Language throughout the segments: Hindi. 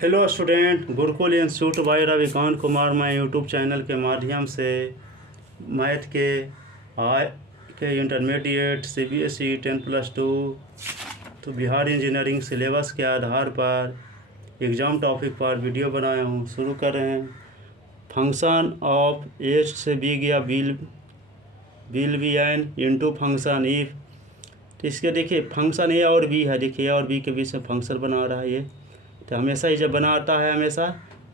Hello student, Gurukul Institute by Ravikant Kumar. मैं यूट्यूब चैनल के माध्यम से मैथ के आय के इंटरमीडिएट सीबीएसई 10+2 तो बिहार इंजीनियरिंग सिलेबस के आधार पर एग्ज़ाम टॉपिक पर वीडियो बनाया हूँ। शुरू कर रहे हैं। फंक्शन ऑफ ए से बी गया will be an into function if. तो इसके देखिए फंक्शन ए और बी है। देखिए ए और बी के बीच में फंक्शन बना रहा है ये। तो हमेशा ये जब बनाता है हमेशा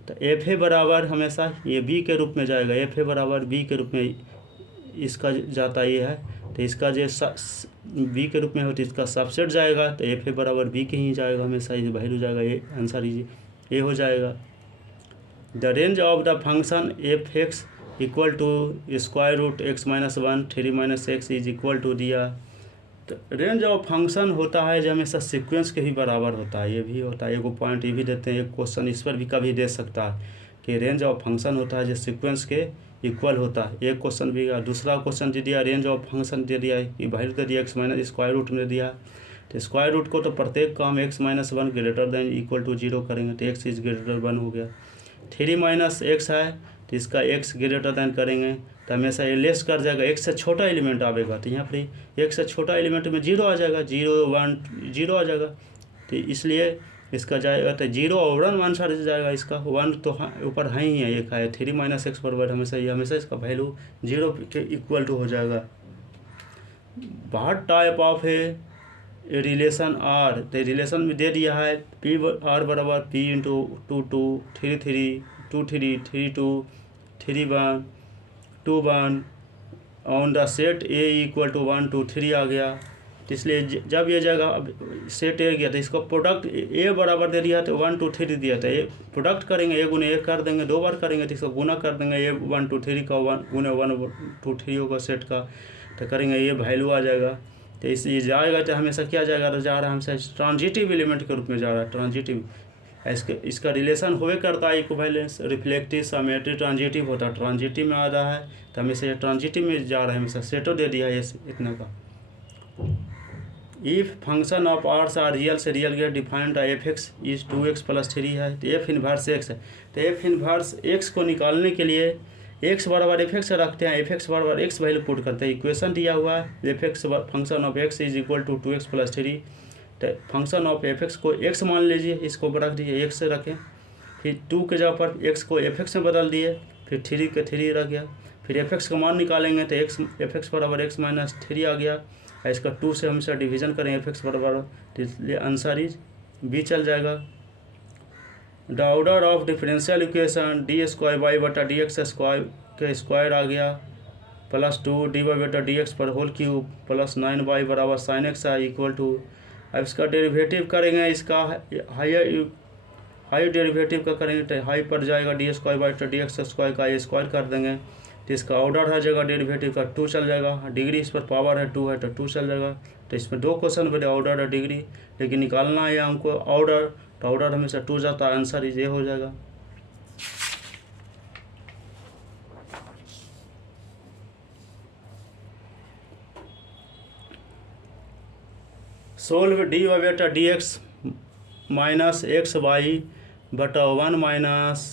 तो एफ ए बराबर हमेशा ये बी के रूप में जाएगा। एफ ए बराबर बी के रूप में इसका जाता ये है। तो इसका जो बी के रूप में हो तो इसका सबसेट जाएगा। तो एफ ए बराबर बी के ही जाएगा हमेशा। ये वैल्यू जाएगा, ये आंसर ये हो जाएगा। The range of the function f x equal to square root x minus 1 3 minus x is equal to दिया। तो रेंज ऑफ फंक्शन होता है जो हमेशा सीक्वेंस के ही बराबर होता है। ये भी होता है, एक पॉइंट ये भी देते हैं। एक क्वेश्चन इस पर भी कभी दे सकता है कि रेंज ऑफ फंक्शन होता है जो सीक्वेंस के इक्वल होता है। एक क्वेश्चन भी। दूसरा क्वेश्चन दे दिया, रेंज ऑफ फंक्शन दे दिया कि वैल्यू दे दिया एक्स माइनस स्क्वायर रूट में दिया। तो स्क्वायर रूट को तो प्रत्येक का हम x minus 1 greater than equal to 0 करेंगे तो एक्स इज ग्रेटर 1 हो गया। 3 माइनस एक्स है तो इसका एक्स ग्रेटर देन करेंगे तो हमेशा ये लेस कर जाएगा। एक से छोटा एलिमेंट आवेगा तो यहाँ पर एक से छोटा एलिमेंट में 0 आ जाएगा। 0 1 0 आ जाएगा। तो इसलिए इसका जाएगा तो 0 और 1 आंसर जाएगा। इसका 1 तो ऊपर है ही है, एक है 3 माइनस एक्स बराबर हमेशा इसका वैल्यू 0 के इक्वल टू हो जाएगा। What type of a relation are. तो रिलेशन में दे दिया है पी आर बराबर p into 2 2 3 3 2 3 3 2 3 1 2 1 on the set a equal to 1 2 3 आ गया। तो इसलिए जब ये जगह सेट ए गया तो इसको प्रोडक्ट ए बराबर दे दिया तो 1 2 3 दिया था। ये प्रोडक्ट करेंगे, ए गुने ए कर देंगे, 2 बार करेंगे तो इसको गुना कर देंगे। ए 1 2 3 का 1 गुने 1 2 3 होगा सेट का। तो करेंगे ये वैल्यू आ जाएगा। तो ये जाएगा तो हमेशा क्या जाएगा, तो जा रहा है हमेशा ट्रांजिटिव एलिमेंट के रूप में जा रहा है। ट्रांजिटिव इसका रिलेशन हुए करता है इक्विवेलेंस, रिफ्लेक्टिव, समेट्री, ट्रांजिटिव होता है। ट्रांजिटिव में आ रहा है तो हमेशा ये ट्रांजिटिव में जा रहा है हमेशा। सेटो दे दिया है इतना का। If function of R's R real से रियल गया defined f x is 2x + 3 है तो एफ इन्वर्स एक्स है। तो एफ इन्वर्स एक्स को निकालने के लिए एक्स बराबर एफ एक्स रखते हैं। एफ एक्स बराबर एक्स वैल्यू पुट करते हैं। इक्वेशन दिया हुआ है f x function of x is equal to 2x + 3। तो फंक्शन ऑफ एफ एक्स को एक्स मान लीजिए, इसको रख दीजिए एक्स से रखें। फिर 2 के जगह पर एक्स को एफ एक्स में बदल दिए, फिर 3 के 3 रख गया। फिर एफ एक्स का मान निकालेंगे तो एफ एक्स बराबर एक्स माइनस 3 आ गया। इसका 2 से हमेशा डिवीजन करें एफ एक्स बराबर, तो इसलिए आंसर इज बी चल जाएगा। The order of differential equation d square y बटा डी एक्स स्क्वायर के स्क्वायर आ गया प्लस 2 डी वाई बटा डी एक्स पर होल क्यूब प्लस 9y बराबर sine x I equal to. अब इसका डेरिवेटिव करेंगे, इसका हाई डेरिवेटिव का करेंगे तो हाई पर जाएगा D square by D x square का ये स्क्वायर कर देंगे। तो इसका ऑर्डर है जगह डेरिवेटिव का 2 चल जाएगा। डिग्री इस पर पावर है 2 है तो 2 चल जाएगा। तो इसमें 2 क्वेश्चन बने, ऑर्डर और डिग्री, लेकिन निकालना है हमको ऑर्डर। तो ऑर्डर हमेशा 2 जाता है, आंसर ये हो जाएगा। सोल्व डी वाई बटा d x minus x y बटा 1 माइनस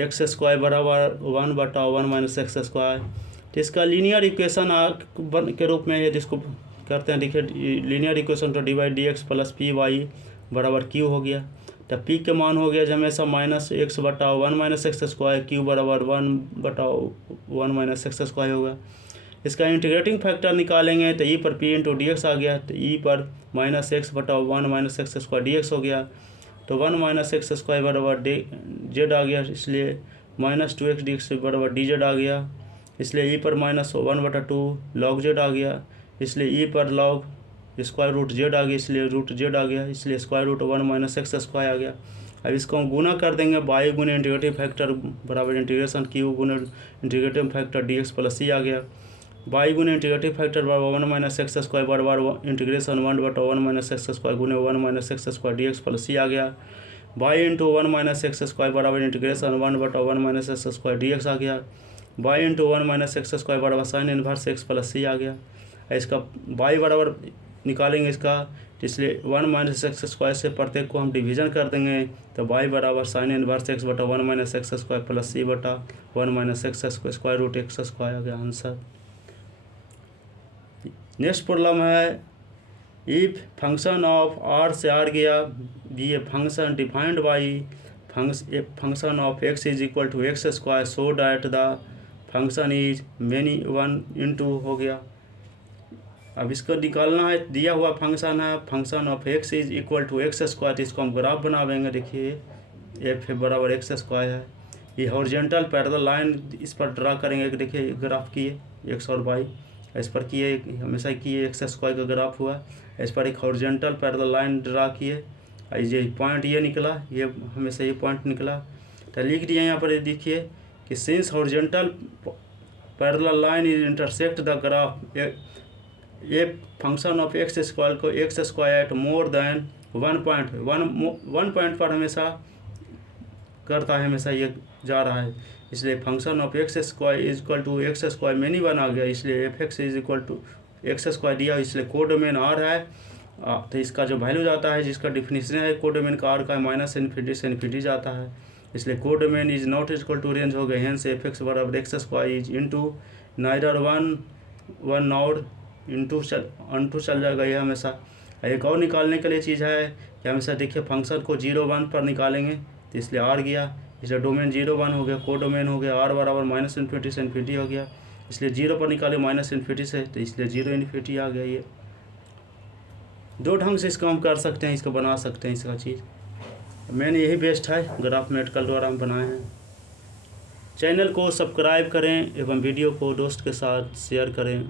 एक्स स्क्वायर बराबर 1 बटा 1 माइनस एक्स स्क्वायर। तो इसका लीनियर इक्वेशन के रूप में ये जिसको करते हैं। देखिए लीनियर इक्वेशन तो d y d x plus p y बराबर क्यू हो गया। तो पी के मान हो गया हमेशा माइनस एक्स बटा 1 माइनस एक्स स्क्वायर, क्यू बराबर 1 बटा 1 माइनस एक्स स्क्वायर होगा। इसका इंटीग्रेटिंग फैक्टर निकालेंगे तो ई पर पी इंटू डी एक्स आ गया। तो ई पर माइनस एक्स बटा 1 minus X square D x हो गया। तो 1 माइनस एक्स स्क्वायर बराबर जेड आ गया, इसलिए माइनस 2x डी एक्स बराबर डी जेड आ गया। इसलिए ई पर माइनस 1 बटा 2 लॉग जेड आ गया। इसलिए ई पर लॉग स्क्वायर रूट जेड आ गया, इसलिए रूट जेड आ गया। इसलिए square root 1 minus X square आ गया। अब इसको हम गुना कर देंगे, बाई गुने इंटीग्रेटिव फैक्टर बराबर इंटीग्रेशन क्यू गुने integrative factor D x plus C आ गया। बाई गुने इंटीग्रेटिव फैक्टर बराबर 1 माइनस एक्स स्क्वायर बराबर इंटीग्रेशन 1 बटा 1 माइनस एक्स स्क्वायर गुने 1 minus X square D x plus C आ गया। Y into 1 minus X square बराबर इंटीग्रेशन 1 बटा 1 minus X square D X आ गया। Y into 1 minus X square बराबर sine inverse X plus C आ गया। इसका बाई बराबर निकालेंगे इसका, इसलिए 1 माइनस एक्स स्क्वायर से प्रत्येक को हम डिवीज़न कर देंगे। तो y बराबर साइन इनवर्स एक्स बटा 1 minus X square plus c बटा 1 minus X square root X square आ गया आंसर। नेक्स्ट प्रॉब्लम है, इफ फंक्शन ऑफ r से r गया be a function defined by function of x is equal to x square so that the function is many 1 into हो गया। अब इसको निकालना है, दिया हुआ फंक्शन है function of x is equal to x square, इसको हम ग्राफ बनावेंगे। देखिए एफ बराबर एक्स स्क्वायर है, ये हॉरिजॉन्टल पैरेलल लाइन इस पर ड्रा करेंगे। देखिए ग्राफ किए x और y इस पर किए, हमेशा किए एक्स स्क्वायर का ग्राफ हुआ, इस पर एक हॉरिजॉन्टल पैरेलल लाइन ड्रा किए, ये पॉइंट ये निकला, ये हमेशा ये पॉइंट निकला। तो लिख दिया यहाँ पर, देखिए कि since horizontal parallel line is intersect the graph ये फंक्शन ऑफ एक्स स्क्वायर को x square at more than 1 point पर हमेशा करता है, हमेशा ये जा रहा है, इसलिए function of x square is equal to x square many one आ गया, इसलिए F x is equal to x square दिया, इसलिए कोडोमेन आर है। तो इसका जो वैल्यू जाता है, जिसका डिफिनीशन है कोडोमेन का आर का माइनस इन्फिनिटी से इन्फिनिटी जाता है, इसलिए codomain is not equal to range हो गए, हेंस एफ एक्स बराबर x square is into neither one not into चल जाएगा ये हमेशा। एक और निकालने के लिए चीज़ है कि हमेशा देखिए फंक्शन को 0 1 पर निकालेंगे, तो इसलिए आर गया, इसलिए डोमेन 0 1 हो गया, कोडोमेन हो गया, आर बराबर माइनस इन्फिनिटी से इन्फिनिटी हो गया, इसलिए 0 पर निकाले माइनस इन्फिनिटी से, तो इसलिए 0 इन्फिनिटी आ गया। ये दो ढंग से इसको हम कर सकते हैं, इसको बना सकते हैं इसका चीज़, मैंने यही बेस्ट है, ग्राफ मेडिकल द्वारा हम बनाए हैं। चैनल को सब्सक्राइब करें एवं वीडियो को दोस्त के साथ शेयर करें।